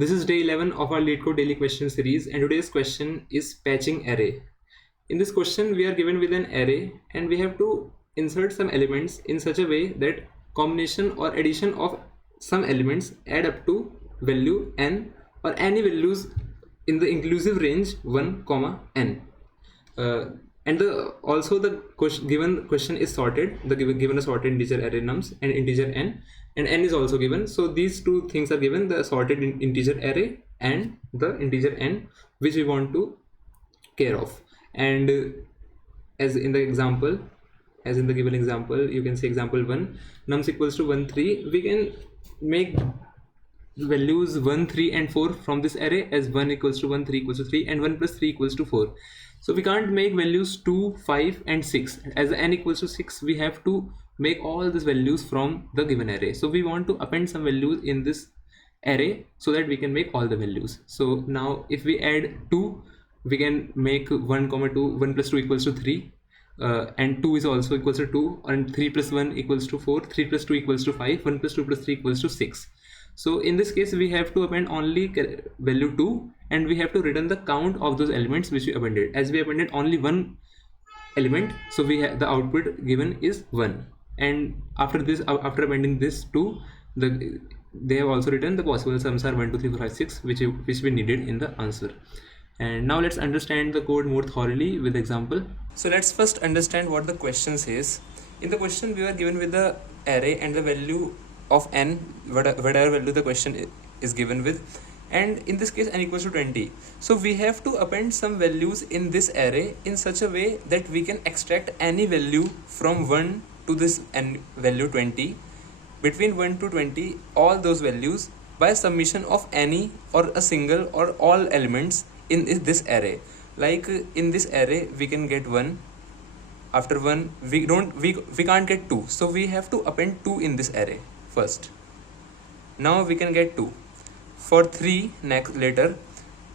This is day 11 of our Leetcode daily question series, and today's question is patching array. In this question, we are given with an array and we have to insert some elements in such a way that combination or addition of some elements add up to value n or any values in the inclusive range 1 comma n. Also the given question is sorted. The given a sorted integer array nums and integer n, and n is also given. So these two things are given: the sorted integer array and the integer n, which we want to care of. And as in the example, as in the given example, you can say example 1, nums equals to 1 3. We can make values 1 3 and 4 from this array as 1 equals to 1, 3 equals to 3, and 1 plus 3 equals to 4. So we can't make values 2 5 and 6. As n equals to 6, we have to make all these values from the given array. So we want to append some values in this array so that we can make all the values. So now if we add 2, we can make 1 comma 2, 1 plus 2 equals to 3, and 2 is also equals to 2, and 3 plus 1 equals to 4, 3 plus 2 equals to 5, 1 plus 2 plus 3 equals to 6. So in this case, we have to append only value 2, and we have to return the count of those elements which we appended. As we appended only one element, so we have the output given is 1. And after this, after appending this 2, they have also written the possible sums are 1 2 3 4 5 6, which we needed in the answer. And now let's understand the code more thoroughly with example. So let's first understand what the question says. In the question, we are given with the array and the value of n, whatever value the question is given with, and in this case n equals to 20. So we have to append some values in this array in such a way that we can extract any value from 1 to this n value 20. Between 1 to 20, all those values by summation of any or a single or all elements in this array. Like in this array we can get 1. After 1 we can't get 2, so we have to append 2 in this array first. Now we can get 2. For 3 later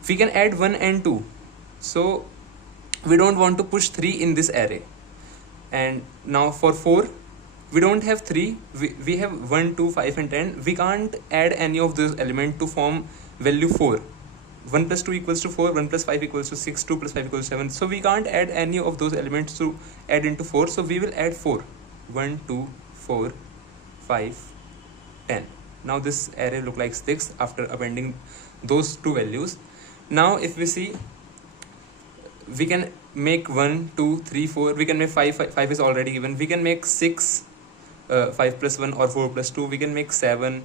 we can add 1 and 2, so we don't want to push 3 in this array. And now for 4 we don't have 3, we have 1 2 5 and 10. We can't add any of those elements to form value 4. 1 plus 2 equals to 4, 1 plus 5 equals to 6, 2 plus 5 equals to 7. So we can't add any of those elements to add into 4. So we will add 4. 1, 2, 4, 5, 10. Now this array look like 6 after appending those two values. Now if we see, we can make 1, 2, 3, 4. We can make 5. 5 is already given. We can make 6, 5 plus 1 or 4 plus 2. We can make 7,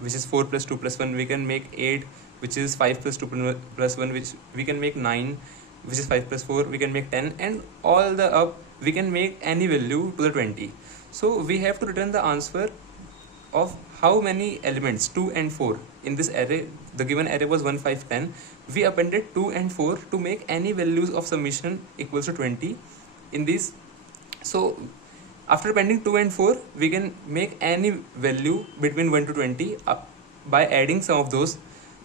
which is 4 plus 2 plus 1. We can make 8, which is 5 plus 2 plus 1, which we can make 9, which is 5 plus 4. We can make 10, and all the up we can make any value to the 20. So we have to return the answer of how many elements, 2 and 4 in this array. The given array was 1 5 10. We appended 2 and 4 to make any values of summation equals to 20 in this. So after appending 2 and 4, we can make any value between 1 to 20 by adding some of those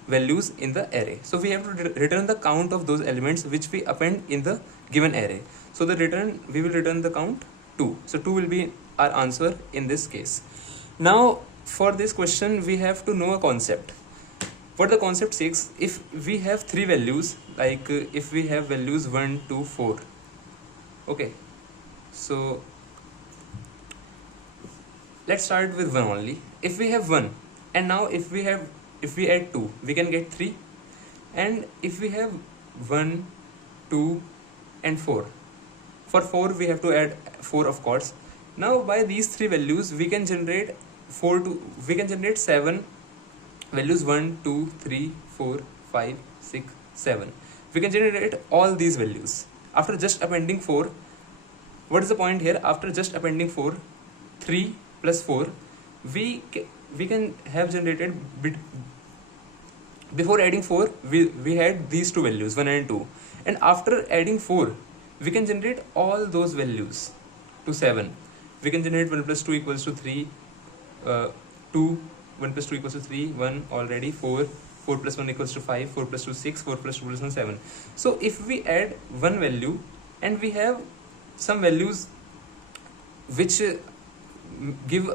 values in the array. So we have to return the count of those elements which we append in the given array. So we will return the count 2. So 2 will be our answer in this case. Now for this question we have to know a concept. What the concept says: if we have 3 values, like if we have values 1 2 4, okay, so let's start with 1 only. If we have 1, and now if we add 2, we can get 3. And if we have 1 2 and 4, for 4 we have to add 4, of course. Now by these 3 values we can generate 7 values: 1 2 3 4 5 6 7. We can generate all these values after just appending 4. What is the point here? After just appending 4, 3 plus 4, we can have generated before adding 4 we had these two values, 1 and 2, and after adding 4 we can generate all those values to 7. We can generate 1 plus 2 equals to 3, 2, 1 plus 2 equals to 3, 1 already, 4 plus 1 equals to 5, 4 plus 2 6, 4 plus 2 plus 1 7. So if we add one value and we have some values which give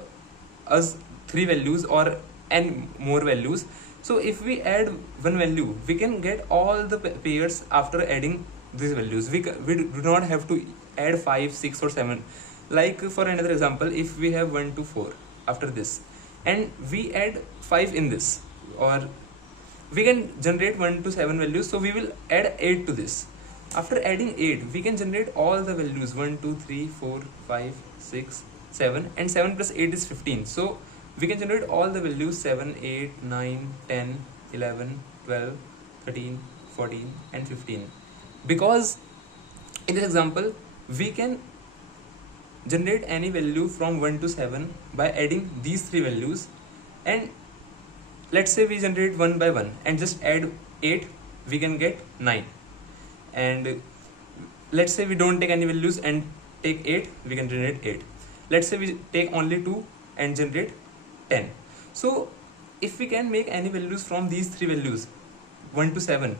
us 3 values or n more values, So if we add one value, we can get all the pairs after adding these values. We do not have to add 5, 6 or 7. Like for another example, if we have 1 to 4 after this and we add 5 in this, or we can generate 1 to 7 values, so we will add 8 to this. After adding 8, we can generate all the values 1, 2, 3, 4, 5, 6, 7, and 7 plus 8 is 15. So we can generate all the values 7, 8, 9, 10, 11, 12, 13, 14 and 15. Because in this example, we can generate any value from 1 to 7 by adding these three values, and let's say we generate one by one and just add 8, we can get 9. And let's say we don't take any values and take 8, we can generate 8. Let's say we take only 2 and generate 10. So if we can make any values from these three values 1 to 7,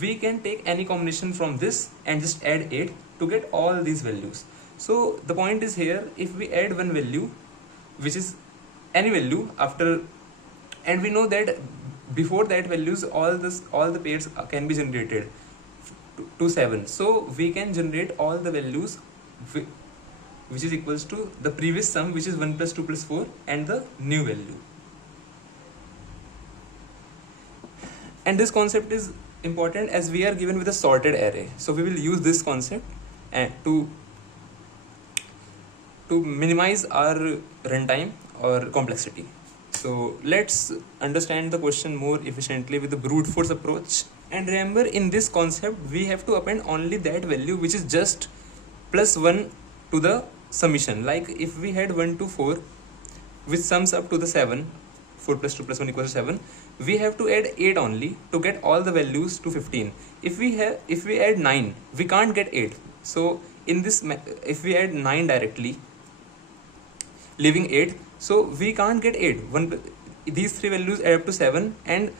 we can take any combination from this and just add 8 to get all these values. So the point is here, if we add one value, which is any value after, and we know that before that values all the pairs can be generated to 7, so we can generate all the values which is equals to the previous sum, which is 1 plus 2 plus 4, and the new value. And this concept is important as we are given with a sorted array, so we will use this concept to minimize our runtime or complexity. So let's understand the question more efficiently with the brute force approach. And remember, in this concept we have to append only that value which is just plus 1 to the summation. Like if we had 1 to 4 which sums up to the 7, 4 plus 2 plus 1 equals 7, we have to add 8 only to get all the values to 15. If we add 9, we can't get 8. So in this, if we add 9 directly leaving 8, so we can't get 8. These three values add up to 7, and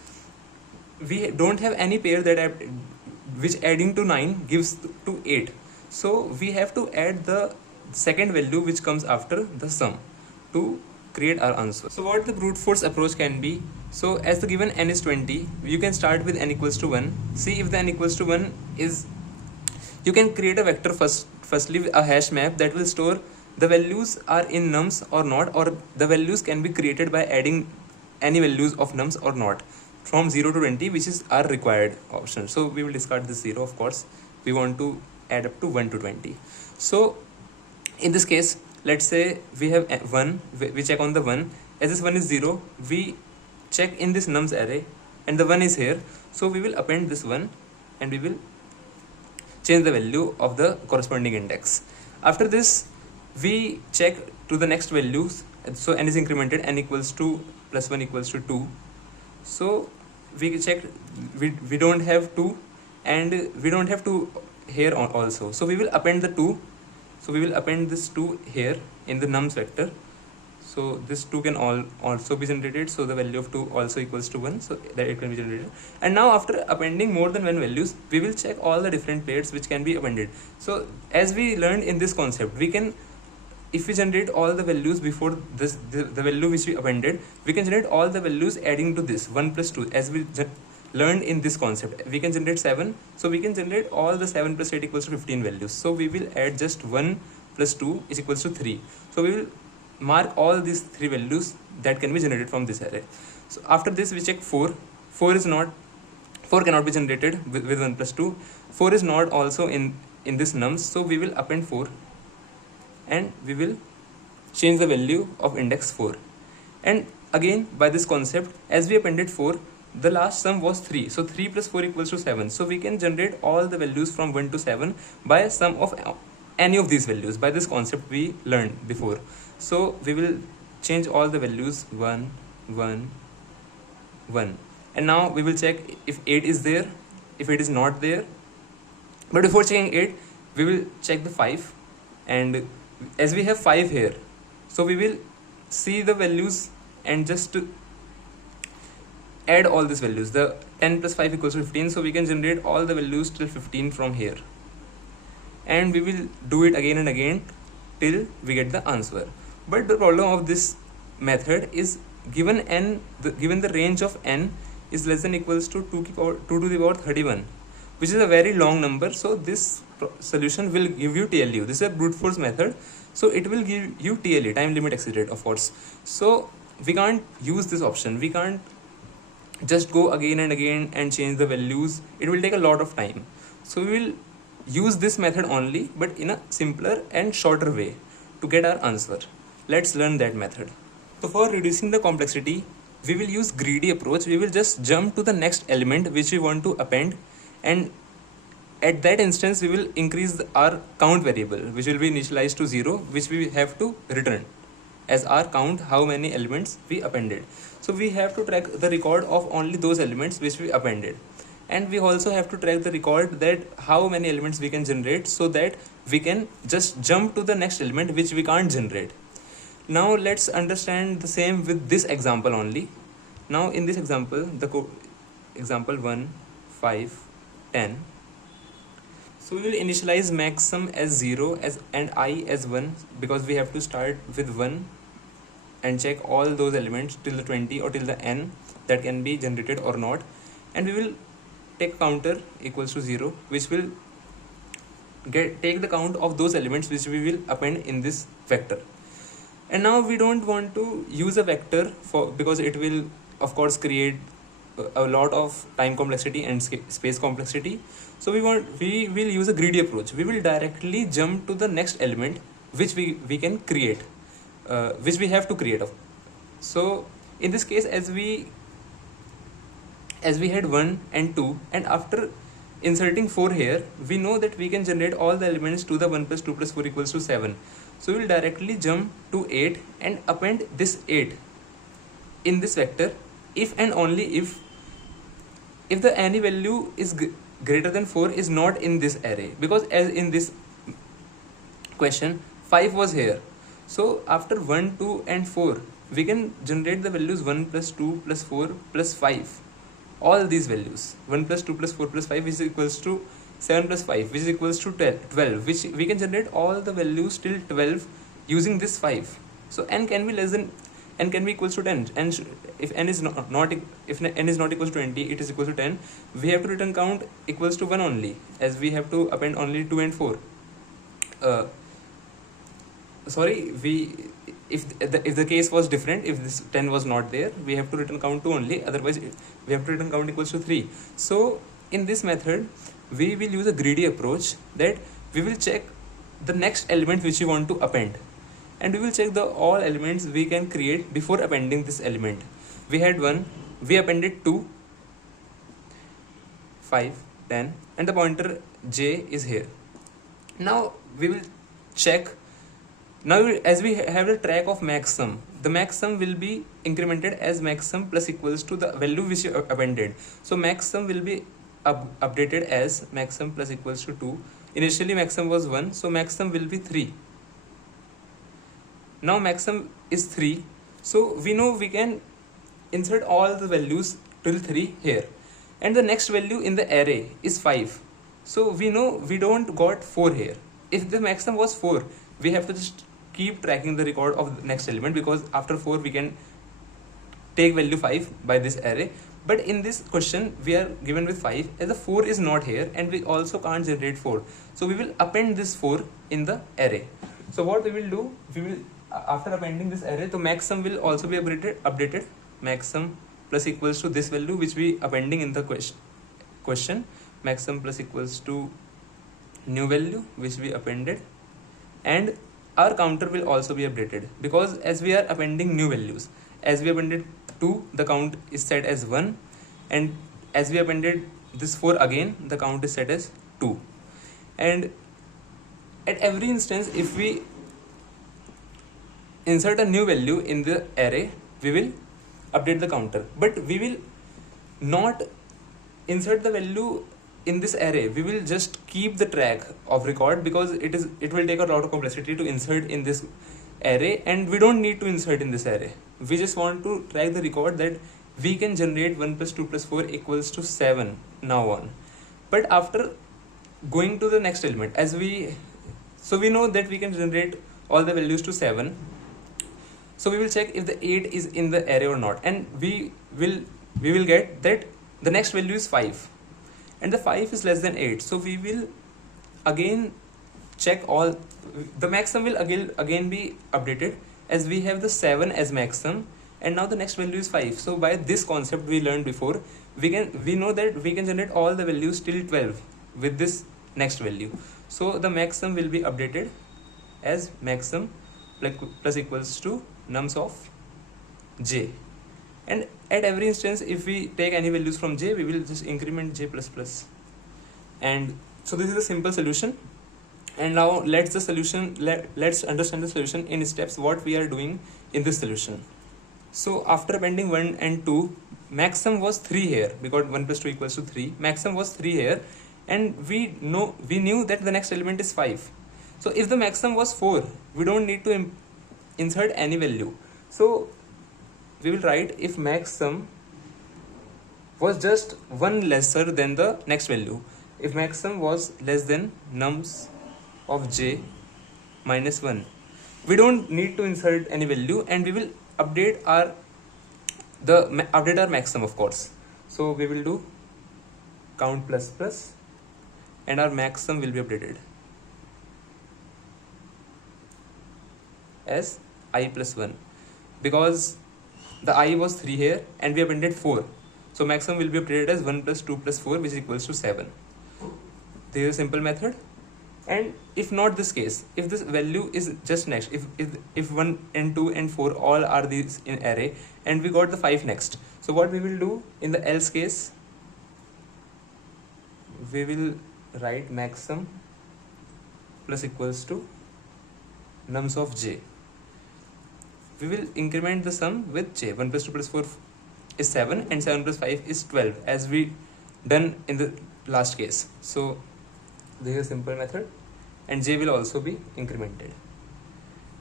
we don't have any pair that which adding to 9 gives to 8. So we have to add the second value which comes after the sum to create our answer. So what the brute force approach can be? So as the given n is 20, you can start with n equals to 1. See if the n equals to 1 is, you can create a vector firstly a hash map that will store the values are in nums or not, or the values can be created by adding any values of nums or not from 0 to 20, which is our required option. So we will discard this 0, of course. We want to add up to 1 to 20. So in this case, let's say we have 1, we check on the 1. As this 1 is 0, we check in this nums array and the 1 is here. So we will append this 1 and we will change the value of the corresponding index. After this, we check to the next values. So n is incremented, n equals to plus 1 equals to 2. So we check, we don't have 2 and we don't have 2 here also. So we will append the 2. So we will append this 2 here in the nums vector. So this 2 can also be generated. So the value of 2 also equals to 1, so that it can be generated. And now after appending more than one values, we will check all the different pairs which can be appended. So as we learned in this concept, we can, if we generate all the values before this, the value which we appended, we can generate all the values adding to this 1 plus 2 as we learned in this concept. We can generate 7, so we can generate all the 7 plus 8 equals to 15 values. So we will add just 1 plus 2 is equals to 3. So we will mark all these three values that can be generated from this array. So after this we check 4. 4 cannot be generated with 1 plus 2. 4 is not also in this nums, so we will append 4 and we will change the value of index 4. And again, by this concept, as we appended 4, the last sum was 3. So 3 plus 4 equals to 7. So we can generate all the values from 1 to 7 by a sum of any of these values. By this concept we learned before. So we will change all the values 1, 1, 1. And now we will check if 8 is there, if it is not there. But before checking 8, we will check the 5. And as we have 5 here, so we will see the values and just add all these values. The 10 plus 5 equals to 15, so we can generate all the values till 15 from here. And we will do it again and again till we get the answer. But the problem of this method is, given the range of n, is less than equals to 2 to the power 31, which is a very long number. So this solution will give you TLU. This is a brute force method, so it will give you TLU, time limit exceeded, of course. So we can't use this option. We can't just go again and again and change the values. It will take a lot of time. So we will use this method only, but in a simpler and shorter way to get our answer. Let's learn that method. So for reducing the complexity, we will use greedy approach. We will just jump to the next element which we want to append, and at that instance we will increase our count variable, which will be initialized to 0, which we have to return as our count, how many elements we appended. So we have to track the record of only those elements which we appended, and we also have to track the record that how many elements we can generate, so that we can just jump to the next element which we can't generate. Now let's understand the same with this example only. Now in this example, example 1, 5, 10. So we will initialize maxsum as 0 and I as 1, because we have to start with 1 and check all those elements till the 20 or till the n that can be generated or not, and we will take counter equals to 0, which will take the count of those elements which we will append in this vector. And now we don't want to use a vector because it will of course create a lot of time complexity and space complexity. So we will use a greedy approach. We will directly jump to the next element which we can create, which we have to create. So in this case, as we had 1 and 2, and after inserting 4 here, we know that we can generate all the elements to the 1 plus 2 plus 4 equals to 7. So we will directly jump to 8 and append this 8 in this vector if and only if the any value is greater than 4 is not in this array, because as in this question 5 was here. So after 1, 2 and 4 we can generate the values 1 plus 2 plus 4 plus 5, all these values 1 plus 2 plus 4 plus 5 is equals to 7 plus 5, which is equals to 12, which we can generate all the values till 12 using this 5. So n can be less than, n can be equals to 10, and if n is not equals to 20, it is equals to 10. We have to return count equals to 1 only, as we have to append only 2 and 4. If the case was different, if this 10 was not there, we have to return count 2 only, otherwise we have to return count equals to 3. So in this method we will use a greedy approach, that we will check the next element which we want to append, and we will check the all elements we can create before appending this element. We had 1, we appended 2, 5, 10, and the pointer j is here. Now we will check. Now as we have a track of maxsum, the maxsum will be incremented as maxsum plus equals to the value which you appended. So maxsum will be updated as maxsum plus equals to 2. Initially maxsum was 1, so maxsum will be 3. Now maxsum is 3, so we know we can insert all the values till 3 here, and the next value in the array is 5. So we know we don't got 4 here. If the maxsum was 4, we have to just keep tracking the record of the next element, because after 4 we can take value 5 by this array. But in this question we are given with 5, as the 4 is not here and we also can't generate 4, so we will append this 4 in the array. So what we will do, we will after appending this array, the maxsum will also be updated. Maxsum plus equals to this value which we appending in the question, maxsum plus equals to new value which we appended, and our counter will also be updated, because as we are appending new values, as we appended 2, the count is set as 1, and as we appended this 4 again, the count is set as 2. And at every instance, if we insert a new value in the array, we will update the counter, but we will not insert the value in this array. We will just keep the track of record, because it will take a lot of complexity to insert in this array, and we don't need to insert in this array. We just want to track the record that we can generate 1 plus 2 plus 4 equals to 7 now on. But after going to the next element, so we know that we can generate all the values to 7. So we will check if the 8 is in the array or not, and we will we will get that the next value is 5 and the 5 is less than 8. So we will again check all, the maximum will again be updated, as we have the 7 as maximum and now the next value is 5. So by this concept we learned before, we know that we can generate all the values till 12 with this next value. So the maximum will be updated as maximum plus equals to nums of j, and at every instance if we take any values from j, we will just increment j plus plus. And so this is a simple solution. And now let's understand the solution in steps, what we are doing in this solution. So after appending 1 and 2, maximum was 3 here, because 1 plus 2 equals to 3. Maximum was 3 here, and we knew that the next element is 5. So if the maximum was 4, we don't need to insert any value. So we will write if maximum was just 1 lesser than the next value. If maximum was less than nums of j minus 1, we don't need to insert any value, and we will update our maximum, of course. So we will do count plus plus and our maximum will be updated as I plus 1, because the I was 3 here and we appended 4. So maximum will be updated as 1 plus 2 plus 4, which is equals to 7. This is a simple method. And if not this case, if this value is just next, if 1 and 2 and 4 all are these in array and we got the 5 next, so what we will do in the else case, we will write maximum plus equals to nums of j. We will increment the sum with j. 1 plus 2 plus 4 is 7 and 7 plus 5 is 12, as we done in the last case. So this is a simple method, and j will also be incremented.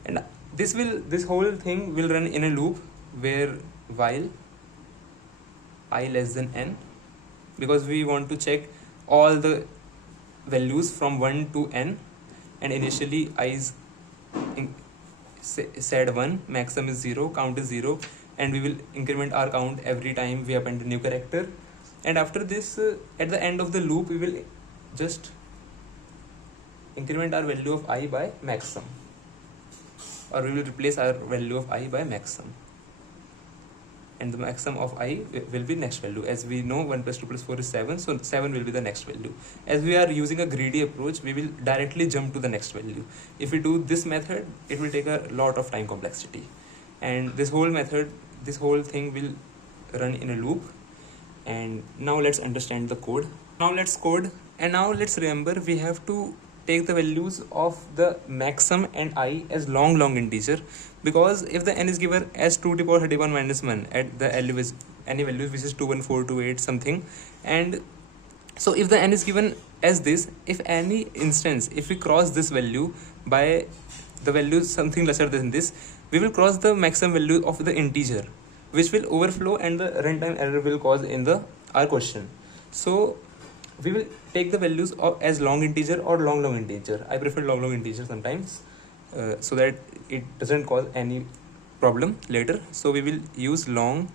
And this whole thing will run in a loop where while I less than n, because we want to check all the values from 1 to n, and initially I is said 1, maximum is 0, count is 0, and we will increment our count every time we append a new character. And after this, at the end of the loop, we will just increment our value of I by maximum, or we will replace our value of I by maximum, and the maximum of I will be next value. As we know 1 plus 2 plus 4 is 7, so 7 will be the next value. As we are using a greedy approach, we will directly jump to the next value. If we do this method, it will take a lot of time complexity, and this whole thing will run in a loop. And now let's understand the code. Now let's code, and now let's remember we have to take the values of the maximum and I as long integer, because if the n is given as 2 to the power 31 minus 1 at the any values which is 2, 1, 4, 2, 8 something, and so if the n is given as this, if any instance if we cross this value by the value something lesser than this, we will cross the maximum value of the integer, which will overflow and the runtime error will cause in our question. So we will take the values as long integer or long integer. I prefer long integer sometimes, so that it doesn't cause any problem later. So we will use long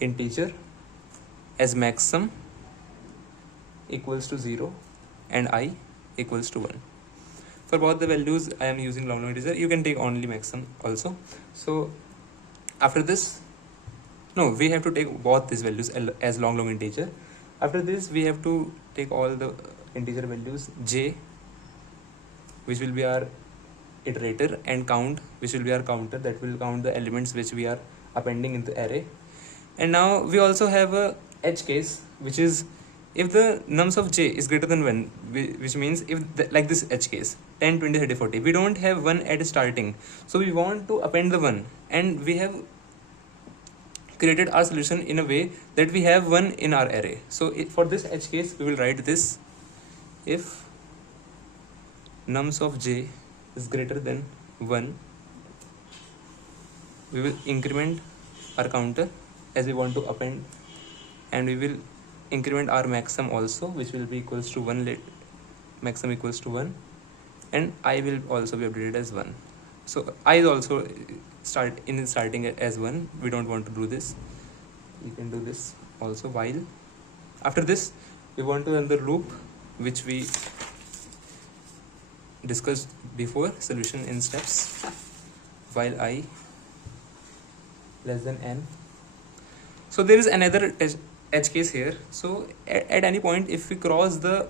integer as maximum equals to 0 and I equals to 1. For both the values I am using long integer. You can take only maximum also. So after this, no, we have to take both these values as long integer. After this, we have to take all the integer values j, which will be our iterator, and count, which will be our counter, that will count the elements which we are appending in the array. And now we also have a edge case, which is if the nums of j is greater than 1, which means if like this edge case 10, 20, 30, 40, we don't have 1 at starting, so we want to append the 1, and we have created our solution in a way that we have 1 in our array. So for this edge case, we will write this: if nums of j is greater than 1, we will increment our counter as we want to append, and we will increment our maximum also, which will be equals to 1, maximum equals to 1, and I will also be updated as 1. So I is also starting as 1. We don't want to do this. we can do this also. While after this we want to run the loop which we discussed before, solution in steps, while I less than n. So there is another edge case here. So at any point, if we cross the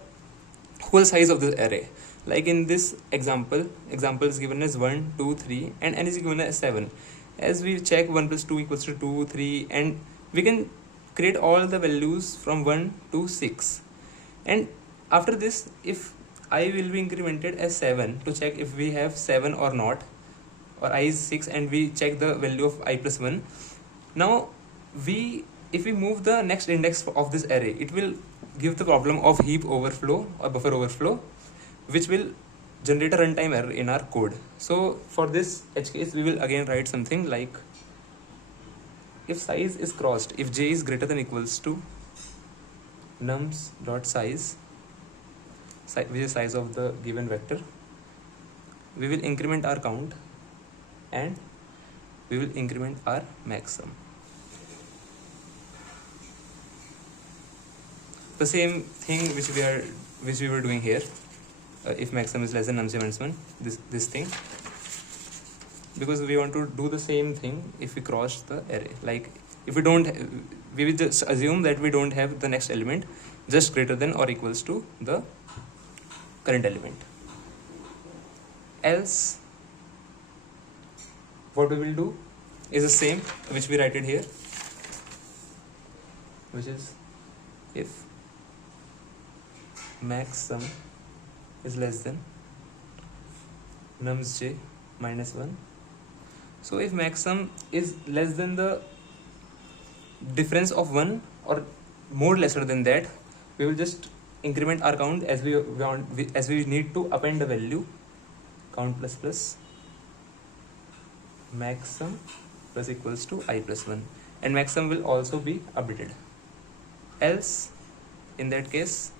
whole size of the array, like in this example is given as 1, 2, 3 and n is given as 7. As we check 1 plus 2 equals to 2, 3, and we can create all the values from 1 to 6. And after this, if I will be incremented as 7 to check if we have 7 or not, or I is 6 and we check the value of I plus 1. Now if we move the next index of this array, it will give the problem of heap overflow or buffer overflow, which will generate a runtime error in our code. So for this edge case, we will again write something like, if size is crossed, if j is greater than equals to nums dot size, which is size of the given vector, we will increment our count and we will increment our maxsum. The same thing which we were doing here. If maxsum is less than num minus 1, this thing, because we want to do the same thing if we cross the array. Like if we don't, we will just assume that we don't have the next element just greater than or equals to the current element. Else what we will do is the same which we write it here, which is if maxsum is less than nums j minus 1. So if maxsum is less than the difference of 1 or more lesser than that, we will just increment our count as we want, as we need to append the value count plus plus maxsum plus equals to I plus 1, and maxsum will also be updated. Else in that case,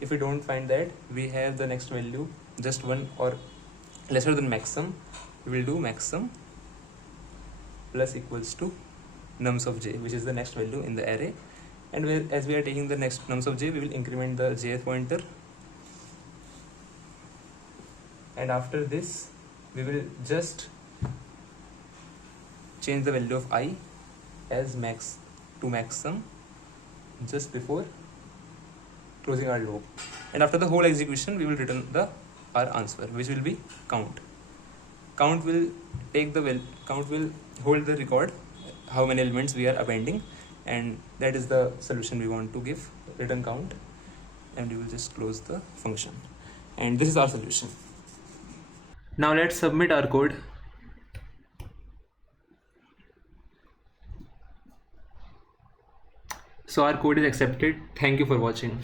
if we don't find that we have the next value just 1 or lesser than maxsum, we will do maxsum plus equals to nums of j, which is the next value in the array. And as we are taking the next nums of j, we will increment the jth pointer, and after this we will just change the value of I as max to maxsum just before closing our loop. And after the whole execution, we will return our answer, which will be count. Count will hold the record how many elements we are appending, and that is the solution we want to give, return count, and we will just close the function. And this is our solution. Now let's submit our code. So our code is accepted. Thank you for watching.